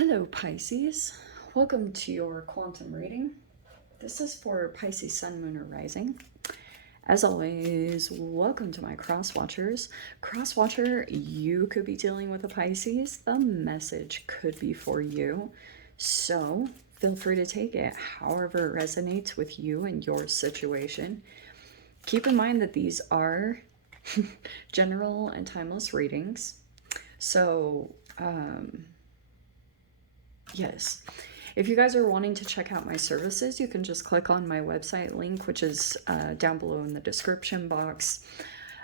Hello Pisces, welcome to your quantum reading. This is for Pisces Sun, Moon, or Rising. As always, welcome to my cross watchers. Cross watcher, you could be dealing with a Pisces. The message could be for you. So feel free to take it however it resonates with you and your situation. Keep in mind that these are general and timeless readings. So, yes. If you guys are wanting to check out my services, you can just click on my website link, which is down below in the description box.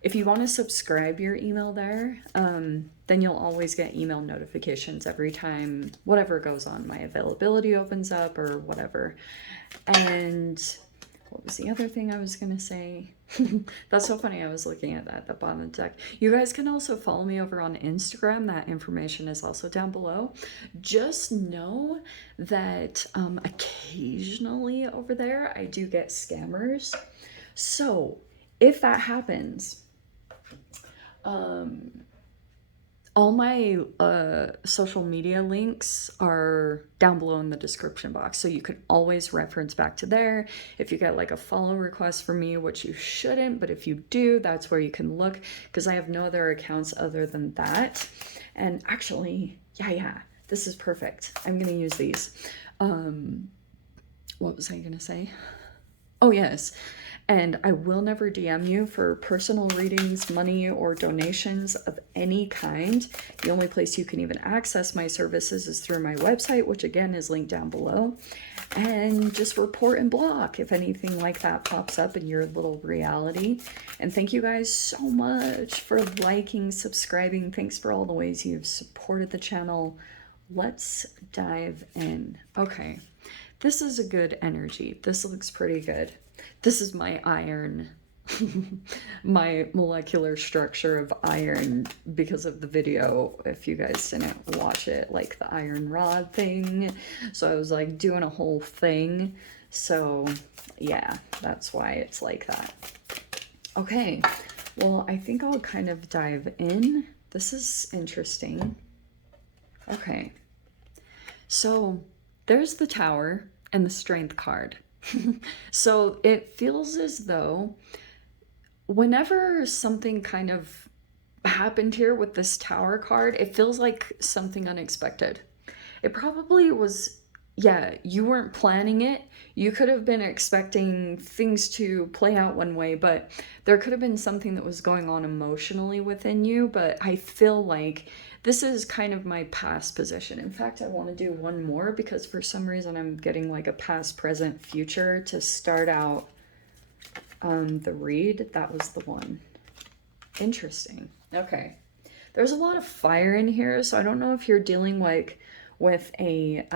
If you want to subscribe your email there, then you'll always get email notifications every time whatever goes on. My availability opens up or whatever. And what was the other thing I was going to say? That's so funny. I was looking at that at the bottom of the deck. You guys can also follow me over on Instagram. That information is also down below. Just know that occasionally over there, I do get scammers. So if that happens, all my social media links are down below in the description box, so you can always reference back to there. If you get like a follow request from me, which you shouldn't, but if you do, that's where you can look, because I have no other accounts other than that. And actually, yeah, this is perfect. I'm gonna use these. What was I gonna say? Oh yes. And I will never DM you for personal readings, money, or donations of any kind. The only place you can even access my services is through my website, which again is linked down below. And just report and block if anything like that pops up in your little reality. And thank you guys so much for liking, subscribing. Thanks for all the ways you've supported the channel. Let's dive in. Okay, this is a good energy. This looks pretty good. This is my iron, my molecular structure of iron because of the video. If you guys didn't watch it, like the iron rod thing. So I was like doing a whole thing. So yeah, that's why it's like that. Okay, well, I think I'll kind of dive in. This is interesting. Okay, so there's the Tower and the Strength card. So it feels as though whenever something kind of happened here with this Tower card, it feels like something unexpected. It probably was, yeah, you weren't planning it. You could have been expecting things to play out one way, but there could have been something that was going on emotionally within you. But I feel like this is kind of my past position. In fact, I want to do one more because for some reason I'm getting like a past, present, future to start out the read. That was the one. Interesting. Okay. There's a lot of fire in here, so I don't know if you're dealing like with a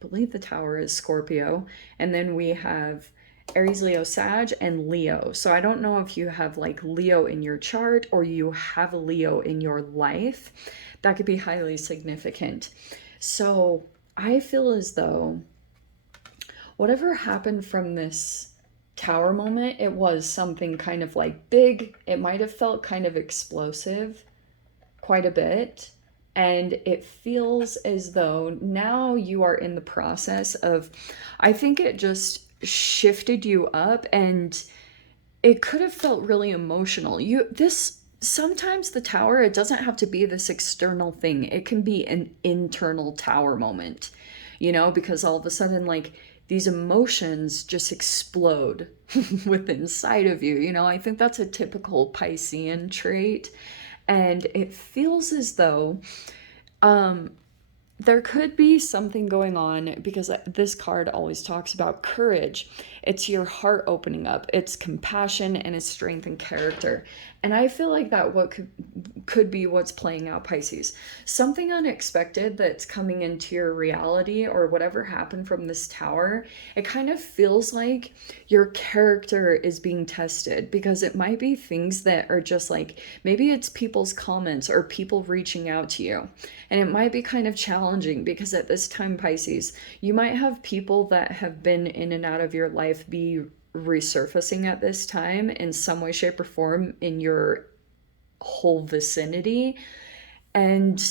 believe the Tower is Scorpio, and then we have Aries, Leo, Sag, and Leo. So I don't know if you have like Leo in your chart or you have a Leo in your life. That could be highly significant. So I feel as though whatever happened from this Tower moment, it was something kind of like big. It might have felt kind of explosive quite a bit. And it feels as though now you are in the process of, I think it just shifted you up, and it could have felt really emotional. Sometimes the Tower, it doesn't have to be this external thing. It can be an internal Tower moment, because all of a sudden, like, these emotions just explode within inside of you. I think that's a typical Piscean trait. And it feels as though there could be something going on, because this card always talks about courage. It's your heart opening up. It's compassion and it's strength and character. And I feel like that what could be what's playing out, Pisces. Something unexpected that's coming into your reality, or whatever happened from this Tower. It kind of feels like your character is being tested, because it might be things that are just like, maybe it's people's comments or people reaching out to you. And it might be kind of challenging, because at this time, Pisces, you might have people that have been in and out of your life be resurfacing at this time in some way, shape, or form in your whole vicinity. And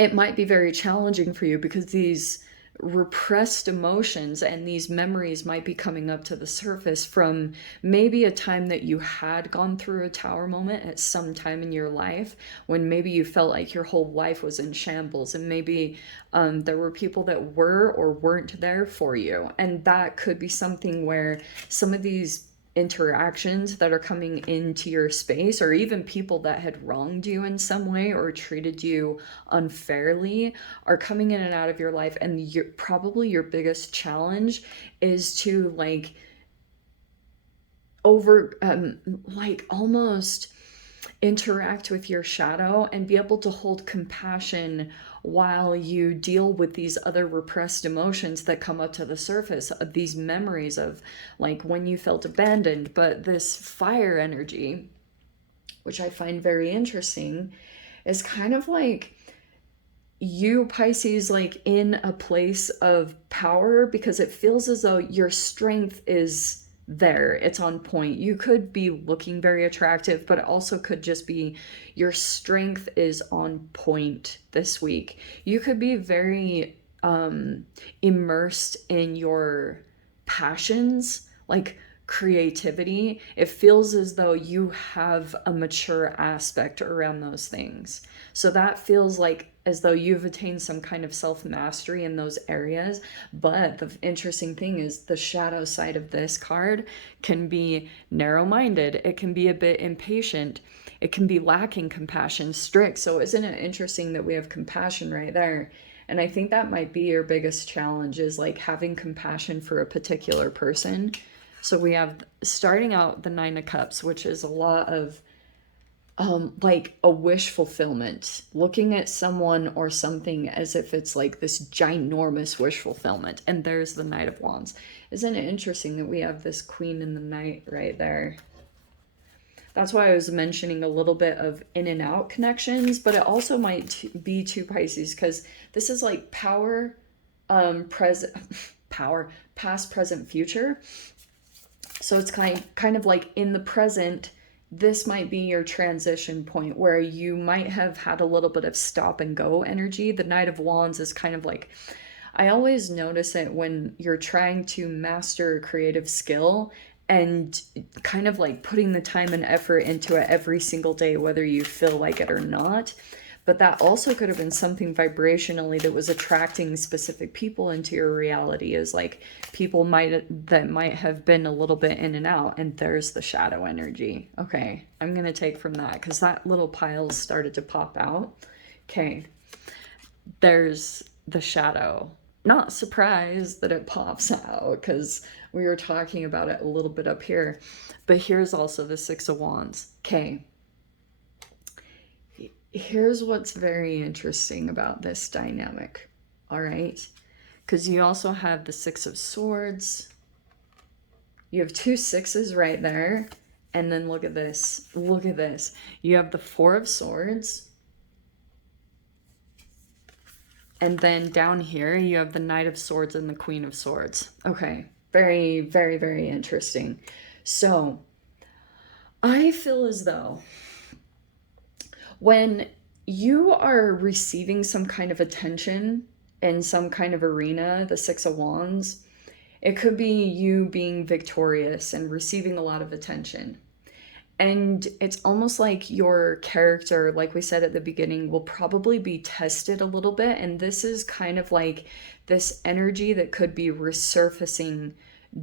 it might be very challenging for you because these repressed emotions and these memories might be coming up to the surface from maybe a time that you had gone through a tower moment at some time in your life, when maybe you felt like your whole life was in shambles, and maybe there were people that were or weren't there for you. And that could be something where some of these interactions that are coming into your space, or even people that had wronged you in some way or treated you unfairly, are coming in and out of your life. And probably your biggest challenge is to like like almost interact with your shadow and be able to hold compassion while you deal with these other repressed emotions that come up to the surface, of these memories of like when you felt abandoned. But this fire energy, which I find very interesting, is kind of like you, Pisces, like in a place of power, because it feels as though your strength is there. It's on point. You could be looking very attractive, but it also could just be your strength is on point this week. You could be very immersed in your passions, like creativity. It feels as though you have a mature aspect around those things. So that feels like as though you've attained some kind of self-mastery in those areas. But the interesting thing is the shadow side of this card can be narrow-minded. It can be a bit impatient. It can be lacking compassion, strict. So isn't it interesting that we have compassion right there? And I think that might be your biggest challenge, is like having compassion for a particular person. So we have, starting out, the Nine of Cups, which is a lot of like a wish fulfillment, looking at someone or something as if it's like this ginormous wish fulfillment. And there's the Knight of Wands. Isn't it interesting that we have this Queen and the Knight right there? That's why I was mentioning a little bit of in and out connections, but it also might be to Pisces, because this is like power, present, power, past, present, future. So it's kind of like in the present, this might be your transition point where you might have had a little bit of stop and go energy. The Knight of Wands is kind of like, I always notice it when you're trying to master a creative skill and kind of like putting the time and effort into it every single day, whether you feel like it or not. But that also could have been something vibrationally that was attracting specific people into your reality, is like people that might have been a little bit in and out. And there's the shadow energy. Okay, I'm going to take from that because that little pile started to pop out. Okay, there's the shadow. Not surprised that it pops out because we were talking about it a little bit up here. But here's also the Six of Wands. Okay. Here's what's very interesting about this dynamic, all right? Because you also have the Six of Swords. You have two sixes right there. And then look at this. Look at this. You have the Four of Swords. And then down here, you have the Knight of Swords and the Queen of Swords. Okay, very, very, very interesting. So I feel as though when you are receiving some kind of attention in some kind of arena, the Six of Wands, it could be you being victorious and receiving a lot of attention. And it's almost like your character, like we said at the beginning, will probably be tested a little bit. And this is kind of like this energy that could be resurfacing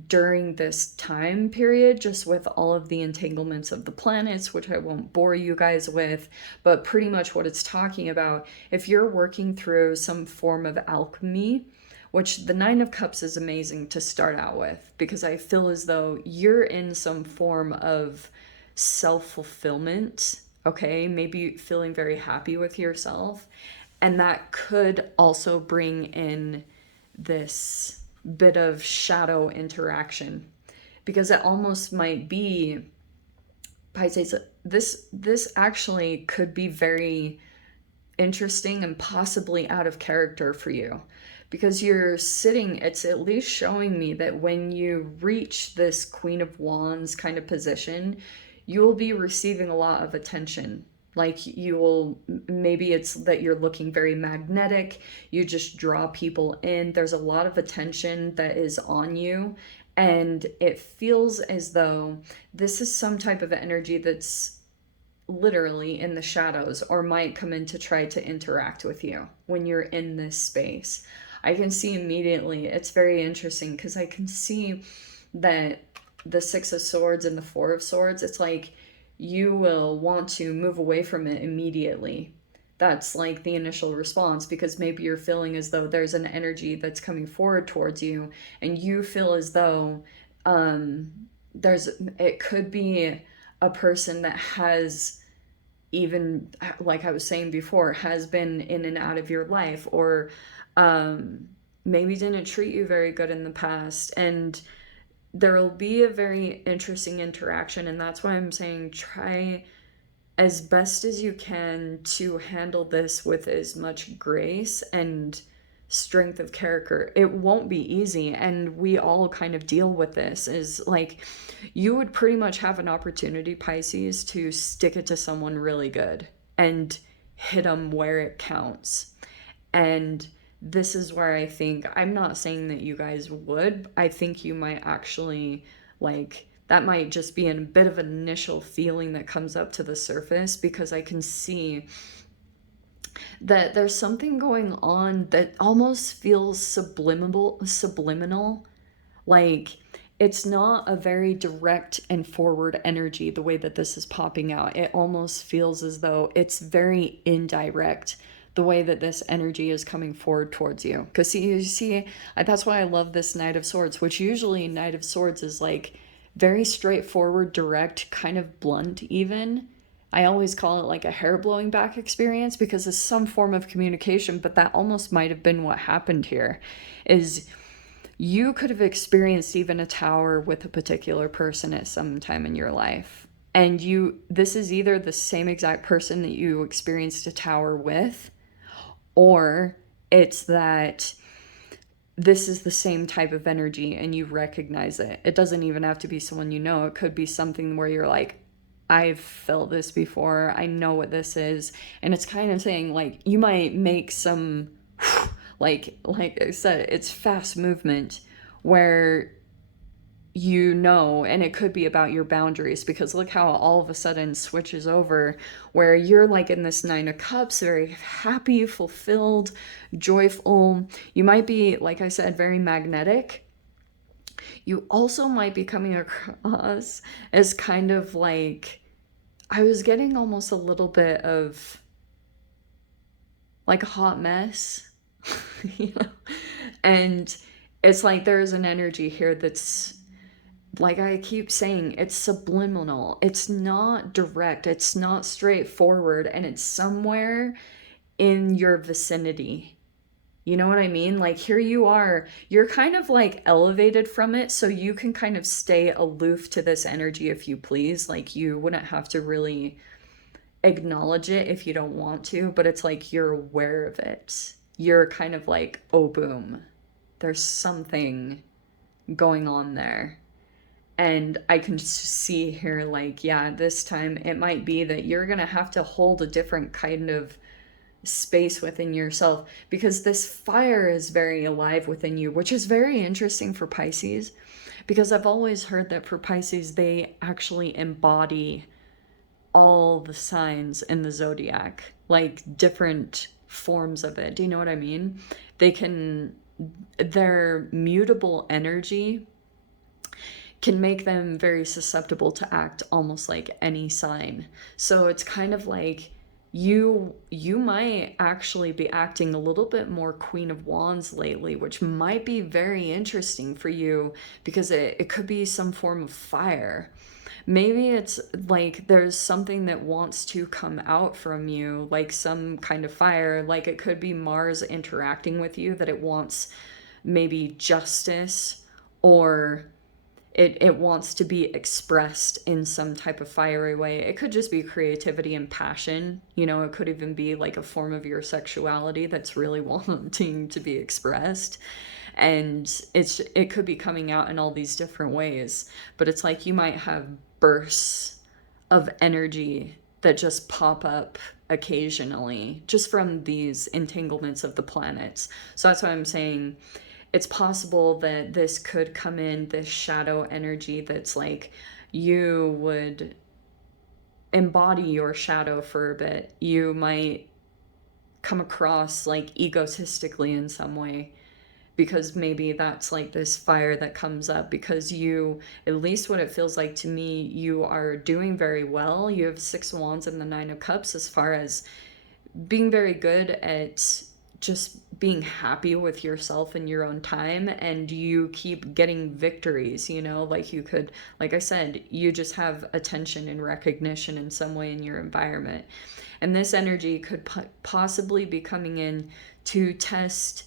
during this time period, just with all of the entanglements of the planets, which I won't bore you guys with, but pretty much what it's talking about. If you're working through some form of alchemy, which the Nine of Cups is amazing to start out with, because I feel as though you're in some form of self-fulfillment, okay? Maybe feeling very happy with yourself. And that could also bring in this bit of shadow interaction, because it almost might be, Pisces, this actually could be very interesting and possibly out of character for you, because you're sitting, it's at least showing me that when you reach this Queen of Wands kind of position, you will be receiving a lot of attention. Like maybe it's that you're looking very magnetic, you just draw people in. There's a lot of attention that is on you, and it feels as though this is some type of energy that's literally in the shadows or might come in to try to interact with you when you're in this space. I can see immediately, it's very interesting because I can see that the Six of Swords and the Four of Swords, it's like you will want to move away from it immediately. That's like the initial response, because maybe you're feeling as though there's an energy that's coming forward towards you, and you feel as though there's, it could be a person that has, even like I was saying before, has been in and out of your life, or maybe didn't treat you very good in the past, and there will be a very interesting interaction. And that's why I'm saying try as best as you can to handle this with as much grace and strength of character. It won't be easy, and we all kind of deal with this. Is like you would pretty much have an opportunity, Pisces, to stick it to someone really good and hit them where it counts. And this is where I think, I'm not saying that you guys would, I think you might actually, like, that might just be a bit of an initial feeling that comes up to the surface, because I can see that there's something going on that almost feels subliminal. Like, it's not a very direct and forward energy the way that this is popping out. It almost feels as though it's very indirect, the way that this energy is coming forward towards you. Because you see, that's why I love this Knight of Swords, which usually Knight of Swords is like very straightforward, direct, kind of blunt even. I always call it like a hair blowing back experience, because it's some form of communication, but that almost might have been what happened here. Is you could have experienced even a tower with a particular person at some time in your life. And this is either the same exact person that you experienced a tower with, or it's that this is the same type of energy and you recognize it. It doesn't even have to be someone you know. It could be something where you're like, I've felt this before. I know what this is. And it's kind of saying, like, you might make some, like I said, it's fast movement where and it could be about your boundaries, because look how all of a sudden switches over, where you're like in this Nine of Cups, very happy, fulfilled, joyful. You might be, like I said, very magnetic. You also might be coming across as kind of like, I was getting almost a little bit of like a hot mess, you know? And it's like there's an energy here that's, like I keep saying, it's subliminal. It's not direct. It's not straightforward. And it's somewhere in your vicinity. You know what I mean? Like, here you are. You're kind of like elevated from it, so you can kind of stay aloof to this energy if you please. Like, you wouldn't have to really acknowledge it if you don't want to, but it's like you're aware of it. You're kind of like, oh, boom. There's something going on there. And I can see here, like, yeah, this time it might be that you're going to have to hold a different kind of space within yourself, because this fire is very alive within you, which is very interesting for Pisces, because I've always heard that for Pisces, they actually embody all the signs in the zodiac, like different forms of it. Do you know what I mean? Their mutable energy can make them very susceptible to act almost like any sign. So it's kind of like you might actually be acting a little bit more Queen of Wands lately, which might be very interesting for you, because it could be some form of fire. Maybe it's like there's something that wants to come out from you, like some kind of fire. Like, it could be Mars interacting with you, that it wants maybe justice, or it wants to be expressed in some type of fiery way. It could just be creativity and passion. You know, it could even be like a form of your sexuality that's really wanting to be expressed. And it could be coming out in all these different ways. But it's like you might have bursts of energy that just pop up occasionally just from these entanglements of the planets. So that's why I'm saying it's possible that this could come in, this shadow energy that's like you would embody your shadow for a bit. You might come across like egotistically in some way, because maybe that's like this fire that comes up because you, at least what it feels like to me, you are doing very well. You have Six of Wands and the Nine of Cups as far as being very good at just being happy with yourself in your own time, and you keep getting victories, you know, like you could, like I said, you just have attention and recognition in some way in your environment. And this energy could possibly be coming in to test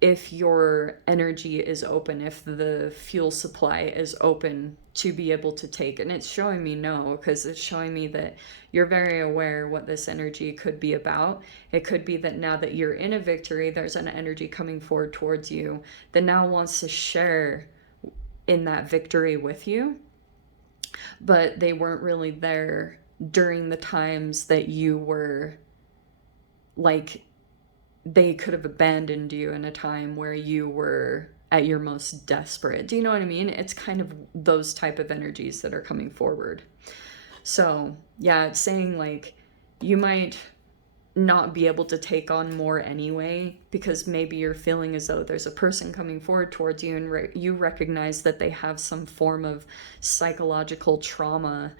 if your energy is open, if the fuel supply is open to be able to take. And it's showing me no, because it's showing me that you're very aware what this energy could be about. It could be that now that you're in a victory, there's an energy coming forward towards you that now wants to share in that victory with you, but they weren't really there during the times that you were like, they could have abandoned you in a time where you were at your most desperate. Do you know what I mean? It's kind of those type of energies that are coming forward. So yeah, it's saying like you might not be able to take on more anyway, because maybe you're feeling as though there's a person coming forward towards you and you recognize that they have some form of psychological trauma,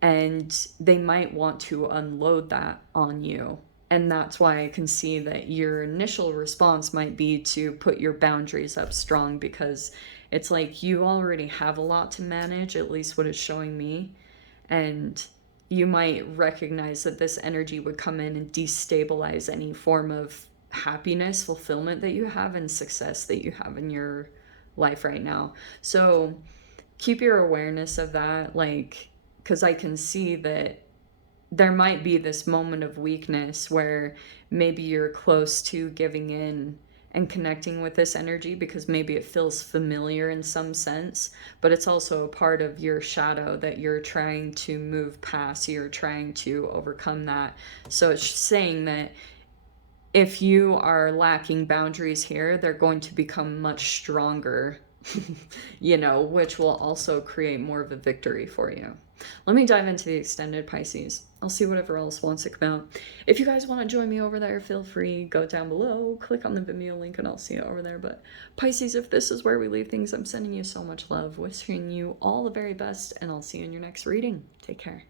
and they might want to unload that on you. And that's why I can see that your initial response might be to put your boundaries up strong, because it's like you already have a lot to manage, at least what it's showing me. And you might recognize that this energy would come in and destabilize any form of happiness, fulfillment that you have, and success that you have in your life right now. So keep your awareness of that, like, because I can see that there might be this moment of weakness where maybe you're close to giving in and connecting with this energy because maybe it feels familiar in some sense, but it's also a part of your shadow that you're trying to move past. You're trying to overcome that. So it's saying that if you are lacking boundaries here, they're going to become much stronger, you know, which will also create more of a victory for you. Let me dive into the extended, Pisces. I'll see whatever else wants to come out. If you guys want to join me over there, feel free, go down below, click on the Vimeo link, and I'll see you over there. But Pisces, if this is where we leave things, I'm sending you so much love, wishing you all the very best, and I'll see you in your next reading. Take care.